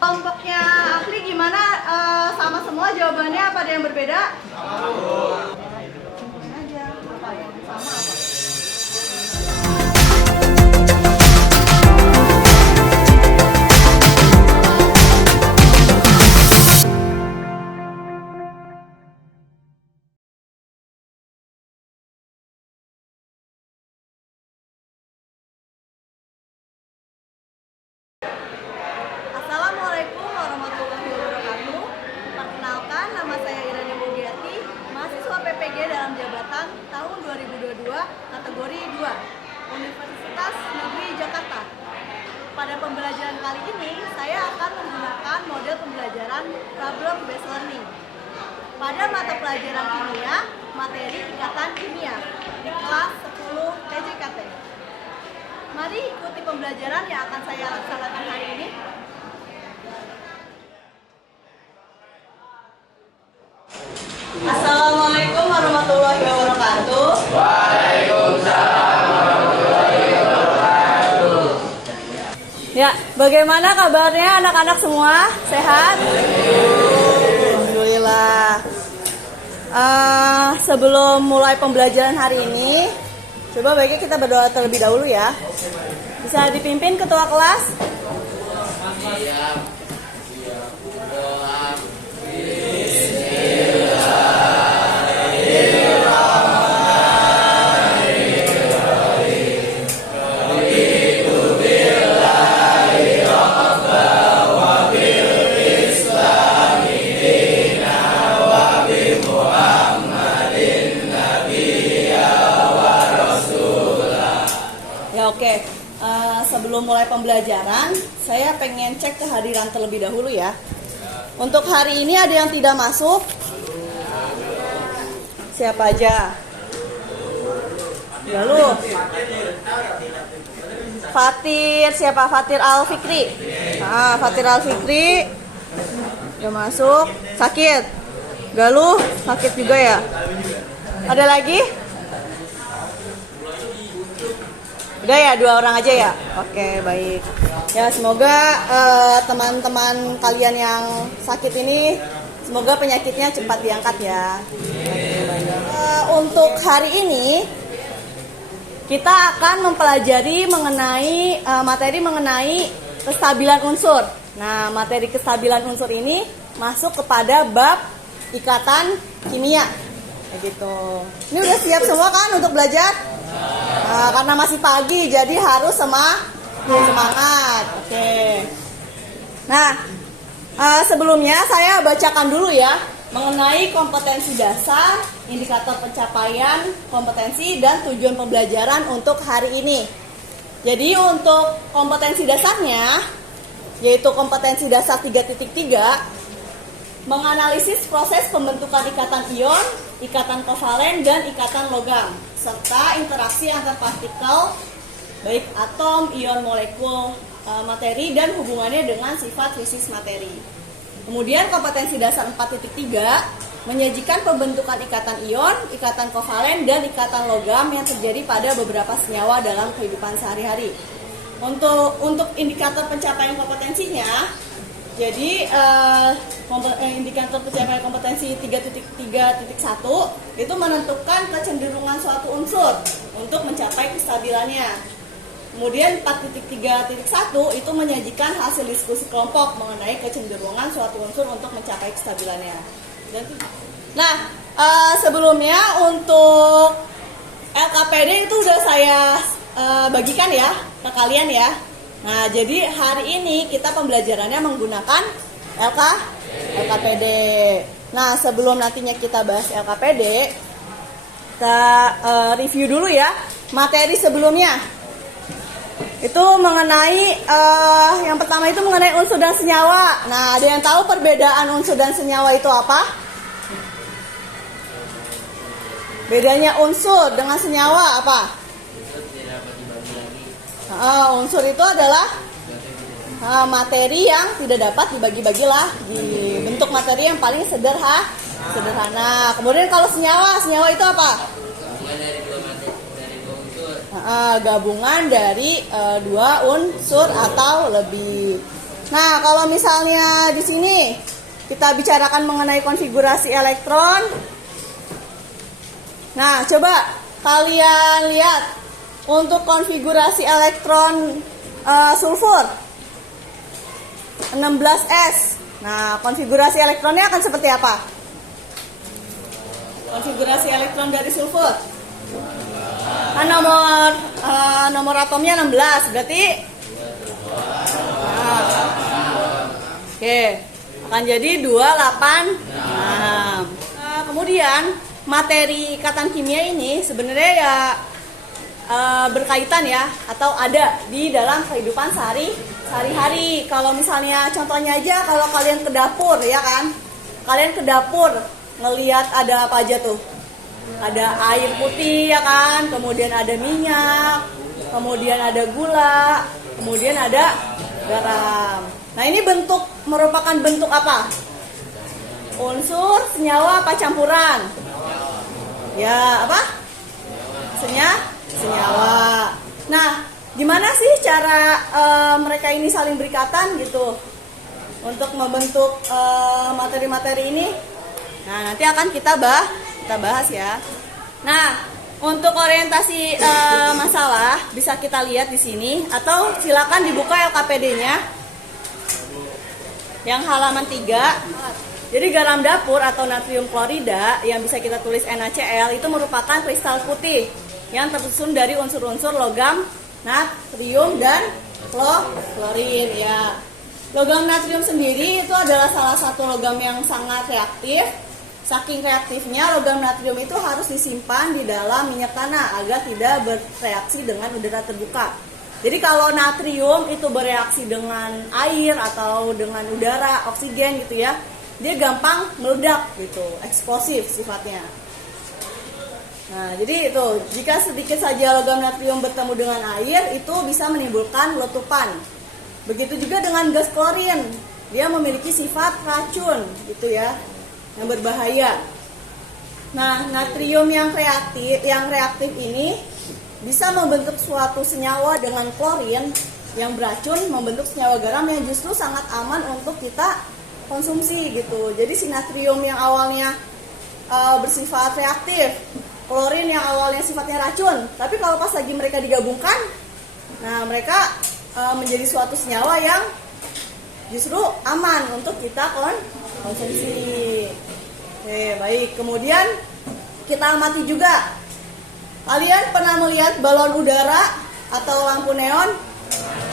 Kelompoknya Afli gimana? Sama semua jawabannya apa ada yang berbeda? Sama. Aja. Apa yang sama apa? Assalamualaikum warahmatullahi wabarakatuh. Perkenalkan, nama saya Irani Mugiati, mahasiswa PPG dalam jabatan tahun 2022, kategori 2, Universitas Negeri Jakarta. Pada pembelajaran kali ini, saya akan menggunakan model pembelajaran problem based learning. Pada mata pelajaran kimia, materi ikatan kimia di kelas 10 TJKT. Mari ikuti pembelajaran yang akan saya laksanakan hari ini. Assalamualaikum warahmatullahi wabarakatuh. Waalaikumsalam warahmatullahi wabarakatuh. Ya, bagaimana kabarnya anak-anak semua? Sehat? Alhamdulillah. Sebelum mulai pembelajaran hari ini, coba baiknya kita berdoa terlebih dahulu ya. Bisa dipimpin ketua kelas? Siap. Doa. Oke, sebelum mulai pembelajaran, saya pengen cek kehadiran terlebih dahulu ya. Untuk hari ini ada yang tidak masuk? Siapa aja? Lalu Fatir, siapa? Fatir Al-Fikri. Fatir Al-Fikri udah masuk. Sakit? Galuh, sakit juga ya? Ada lagi? Udah ya, 2 orang aja ya? Oke, baik. Ya, semoga teman-teman kalian yang sakit ini, semoga penyakitnya cepat diangkat ya. Untuk hari ini, kita akan mempelajari mengenai materi mengenai kestabilan unsur. Nah, materi kestabilan unsur ini masuk kepada bab ikatan kimia. Begitu. Ini udah siap semua kan untuk belajar? Karena masih pagi, jadi harus semangat. Oke. Nah, sebelumnya saya bacakan dulu ya mengenai kompetensi dasar, indikator pencapaian kompetensi, dan tujuan pembelajaran untuk hari ini. Jadi untuk kompetensi dasarnya, yaitu kompetensi dasar 3.3, menganalisis proses pembentukan ikatan ion, ikatan kovalen, dan ikatan logam, serta interaksi antar partikel, baik atom, ion, molekul, materi, dan hubungannya dengan sifat fisis materi. Kemudian kompetensi dasar 4.3 menyajikan pembentukan ikatan ion, ikatan kovalen, dan ikatan logam yang terjadi pada beberapa senyawa dalam kehidupan sehari-hari. Untuk indikator pencapaian kompetensinya, jadi indikator pencapaian kompetensi 3.3.1 itu menentukan kecenderungan suatu unsur untuk mencapai kestabilannya. Kemudian 4.3.1 itu menyajikan hasil diskusi kelompok mengenai kecenderungan suatu unsur untuk mencapai kestabilannya. Nah, sebelumnya untuk LKPD itu udah saya bagikan ya ke kalian ya. Nah, jadi hari ini kita pembelajarannya menggunakan LKPD. Nah, sebelum nantinya kita bahas LKPD, kita review dulu ya materi sebelumnya. Itu mengenai yang pertama itu mengenai unsur dan senyawa. Nah, ada yang tahu perbedaan unsur dan senyawa itu apa? Bedanya unsur dengan senyawa apa? Unsur itu adalah materi yang tidak dapat dibagi-bagi lah di bentuk materi yang paling sederhana. Kemudian kalau senyawa itu apa? gabungan dari dua unsur atau lebih. Nah, kalau misalnya di sini kita bicarakan mengenai konfigurasi elektron. Nah, coba kalian lihat untuk konfigurasi elektron sulfur 16S. Nah, konfigurasi elektronnya akan seperti apa? Konfigurasi elektron dari sulfur. Kan nomor atomnya 16, berarti oke, akan jadi 286. Kemudian materi ikatan kimia ini sebenarnya ya berkaitan ya, atau ada di dalam kehidupan sehari-hari. Kalau misalnya contohnya aja, kalau kalian ke dapur ya kan, kalian ke dapur ngelihat ada apa aja tuh? Ada air putih ya kan, kemudian ada minyak, kemudian ada gula, kemudian ada garam. Nah, ini merupakan bentuk apa? Unsur, senyawa, apa campuran? Ya, apa? Senyawa. Nah, gimana sih cara mereka ini saling berikatan gitu untuk membentuk materi-materi ini? Nah, nanti akan kita bahas ya. Nah, untuk orientasi masalah bisa kita lihat di sini, atau silakan dibuka LKPD-nya yang halaman 3. Jadi garam dapur atau natrium klorida yang bisa kita tulis NaCl itu merupakan kristal putih yang tersusun dari unsur-unsur logam natrium dan klorin ya. Logam natrium sendiri itu adalah salah satu logam yang sangat reaktif. Saking reaktifnya, logam natrium itu harus disimpan di dalam minyak tanah agar tidak bereaksi dengan udara terbuka. Jadi kalau natrium itu bereaksi dengan air atau dengan udara, oksigen gitu ya, dia gampang meledak gitu, eksplosif sifatnya. Nah, jadi itu, jika sedikit saja logam natrium bertemu dengan air, itu bisa menimbulkan letupan. Begitu juga dengan gas klorin, dia memiliki sifat racun gitu ya, yang berbahaya. Nah, natrium yang reaktif ini bisa membentuk suatu senyawa dengan klorin yang beracun, membentuk senyawa garam yang justru sangat aman untuk kita konsumsi gitu. Jadi si natrium yang awalnya bersifat reaktif, klorin yang awalnya sifatnya racun, tapi kalau pas lagi mereka digabungkan, nah mereka menjadi suatu senyawa yang justru aman untuk kita konsumsi. Oke, baik. Kemudian kita amati juga. Kalian pernah melihat balon udara atau lampu neon?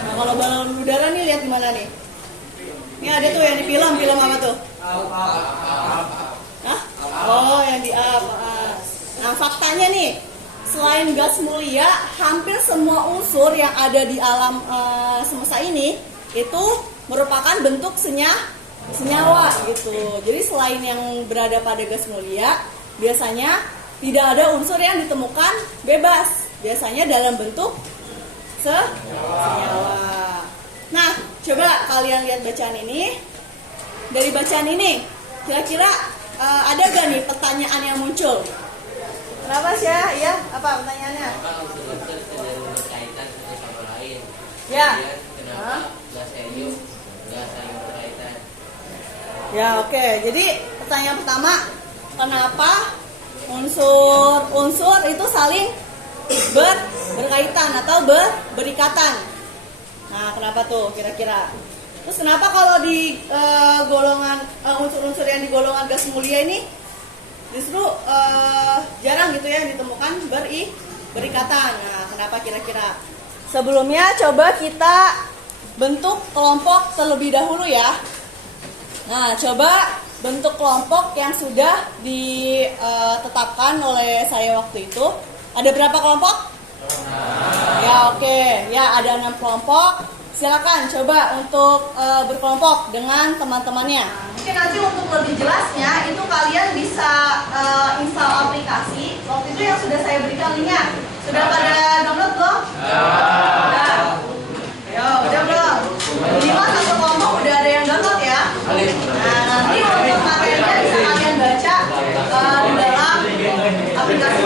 Nah, kalau balon udara nih lihat di mana nih? Ini ada tuh yang di film apa tuh? Hah? Oh, yang di Nah, faktanya nih, selain gas mulia, hampir semua unsur yang ada di alam semesta ini itu merupakan bentuk senyawa gitu. Jadi selain yang berada pada gas mulia, biasanya tidak ada unsur yang ditemukan bebas. Biasanya dalam bentuk senyawa. Nah, coba kalian lihat bacaan ini. Dari bacaan ini, kira-kira ada gak nih pertanyaan yang muncul? Kenapa sih ya? Iya, apa pertanyaannya? Kenapa unsur-unsur tidak berkaitan satu sama lain? Ya. Kenapa gas helium nggak saling berkaitan? Ya, oke. Jadi pertanyaan pertama, kenapa unsur itu saling berkaitan atau berikatan? Nah, kenapa tuh kira-kira? Terus kenapa kalau di golongan unsur-unsur yang di golongan gas mulia ini justru jarang gitu ya ditemukan berikatan? Nah, kenapa kira-kira? Sebelumnya coba kita bentuk kelompok terlebih dahulu ya. Nah, coba bentuk kelompok yang sudah ditetapkan oleh saya waktu itu. Ada berapa kelompok? Ya, oke. Ya, ada 6 kelompok. Silakan coba untuk berkelompok dengan teman-temannya. Mungkin nanti untuk lebih jelasnya itu kalian bisa install aplikasi. Waktu itu yang sudah saya berikan linknya. Sudah pada download belum? Sudah. Ya, udah belum? Minimal satu kelompok udah ada yang download ya. Nah, nanti untuk materinya bisa kalian baca di dalam aplikasi.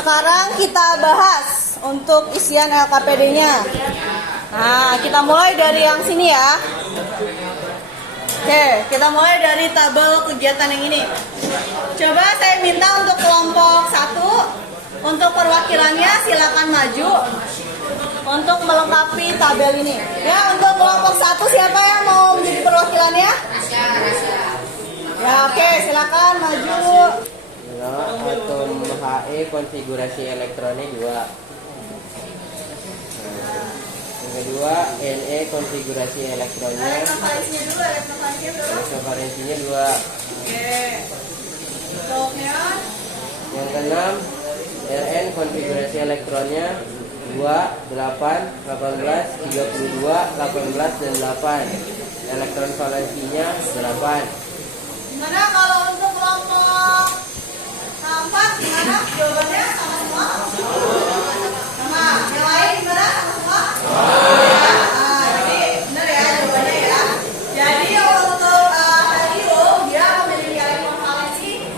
Sekarang kita bahas untuk isian LKPD-nya. Nah, kita mulai dari yang sini ya. Oke, kita mulai dari tabel kegiatan yang ini. Coba saya minta untuk kelompok 1, untuk perwakilannya silakan maju untuk melengkapi tabel ini. Ya, untuk kelompok 1 siapa yang mau menjadi perwakilannya? Ya, oke, silakan maju. Atom HE konfigurasi elektronnya 2. Yang kedua NE konfigurasi elektronnya. Elektrovalensinya dulu, elektrovalensinya dulu. Elektrovalensinya 2. Oke. Untuknya Yang keenam LN konfigurasi elektronnya 2, 8, 18, 32, 18 dan 8. Elektron valensinya 8. gimana kalau untuk kelompok 4 gimana? Jawabannya sama semua? Sama. Yang lain gimana? Sama semua? Nah, jadi benar ya jawabannya ya. Jadi untuk radio dia memiliki elektron valensi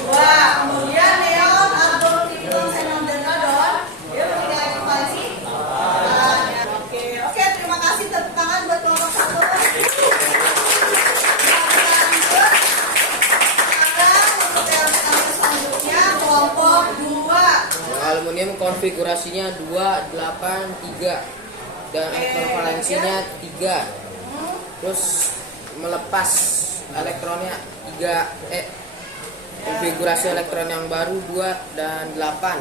2. Kemudian neon, argon, krypton, xenon dan radon dia memiliki elektron valensi 4. Oke, terima kasih, tepuk tangan buat kelompok 1. Aluminium konfigurasinya 2, 8, 3 dan elektron valensinya 3. Terus melepas elektronnya 3, konfigurasi elektron yang baru 2 dan 8.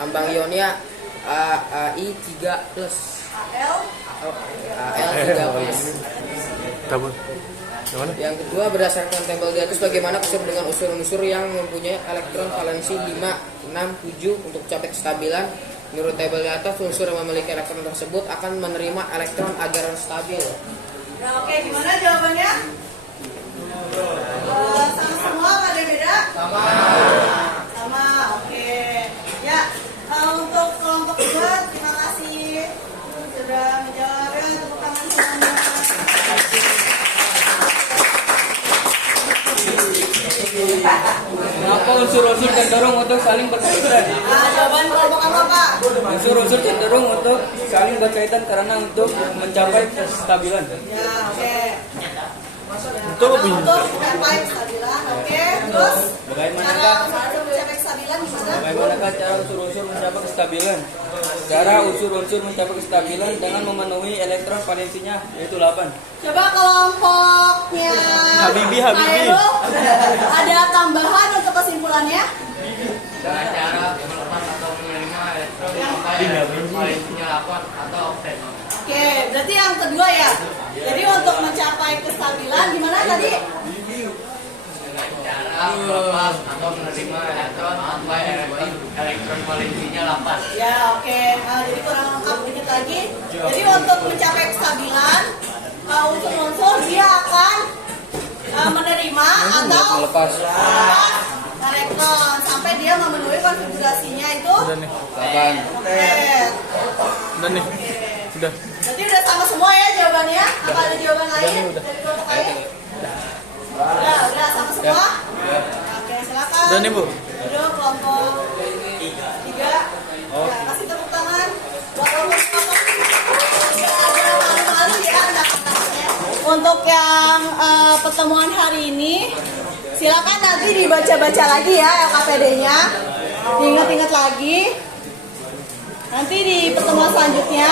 Lambang ionnya AI 3 plus. AL 3 plus. Yang kedua, berdasarkan tabel di atas, bagaimana kesuruh dengan unsur-unsur yang mempunyai elektron valensi 5, 6, 7 untuk capai kestabilan. Menurut tabel di atas, unsur yang memiliki elektron tersebut akan menerima elektron agar stabil. Nah, oke, gimana jawabannya? Sama semua, nggak ada beda? Sama. Sama, oke. Ya, untuk kelompok 2, terima kasih sudah menjawab. Ya, tepuk tangan semuanya. Kenapa unsur-unsur cenderung untuk saling berkaitan? Jawaban kelompok apa, Pak? Unsur-unsur cenderung untuk saling berkaitan karena untuk mencapai kestabilan. Ya, oke. Untuk mencapai kestabilan, oke. Terus, Bagaimanakah mencapai kestabilan gimana? Bagaimanakah cara unsur-unsur mencapai kestabilan? Cara unsur-unsur mencapai kestabilan dengan memenuhi elektron valensinya yaitu 8. Coba kelompoknya Habibi. Khairul, ada tambahan untuk kesimpulannya? Dengan cara melepas atau menerima elektron yang valensinya 8 atau oktet. Oke, berarti yang kedua ya. Jadi untuk mencapai kestabilan gimana tadi? Dengan cara melepas atau menerima elektron tanpa elektron valensinya 8. Ya, oke. Nah, jadi kurang lengkap dikit lagi. Jadi untuk mencapai kestabilan, unsur-unsur dia akan menerima atau Melepas. elektron sampai dia memenuhi konfigurasinya itu. 8. Oke. Udah nih. Sudah. Berarti udah sama semua ya jawabannya? Apa ada jawaban lain? Dari kelompok lain? Udah sama semua? Oke, silakan. Udah nih, Bu. Udah kelompok 3. Ya, kasih tepuk tangan. Buat kelompok 3 ada malu-malu ya anak-anaknya. Untuk yang pertemuan hari ini, silakan nanti dibaca-baca lagi ya LKPD-nya. Diingat-ingat lagi. Nanti di pertemuan selanjutnya.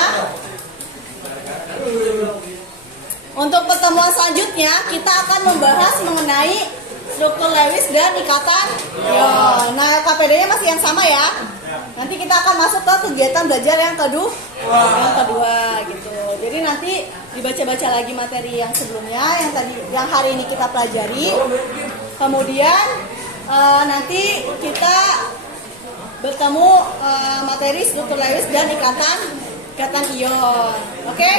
Untuk pertemuan selanjutnya kita akan membahas mengenai struktur Lewis dan ikatan ion. Nah, KPD-nya masih yang sama ya. Nanti kita akan masuk ke kegiatan belajar yang kedua gitu. Jadi nanti dibaca-baca lagi materi yang sebelumnya, yang hari ini kita pelajari. Kemudian nanti kita bertemu materi struktur Lewis dan ikatan ion. Oke?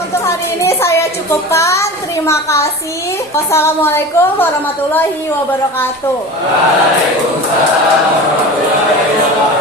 Untuk hari ini saya cukupkan. Terima kasih. Wassalamualaikum warahmatullahi wabarakatuh. Waalaikumsalam warahmatullahi wabarakatuh.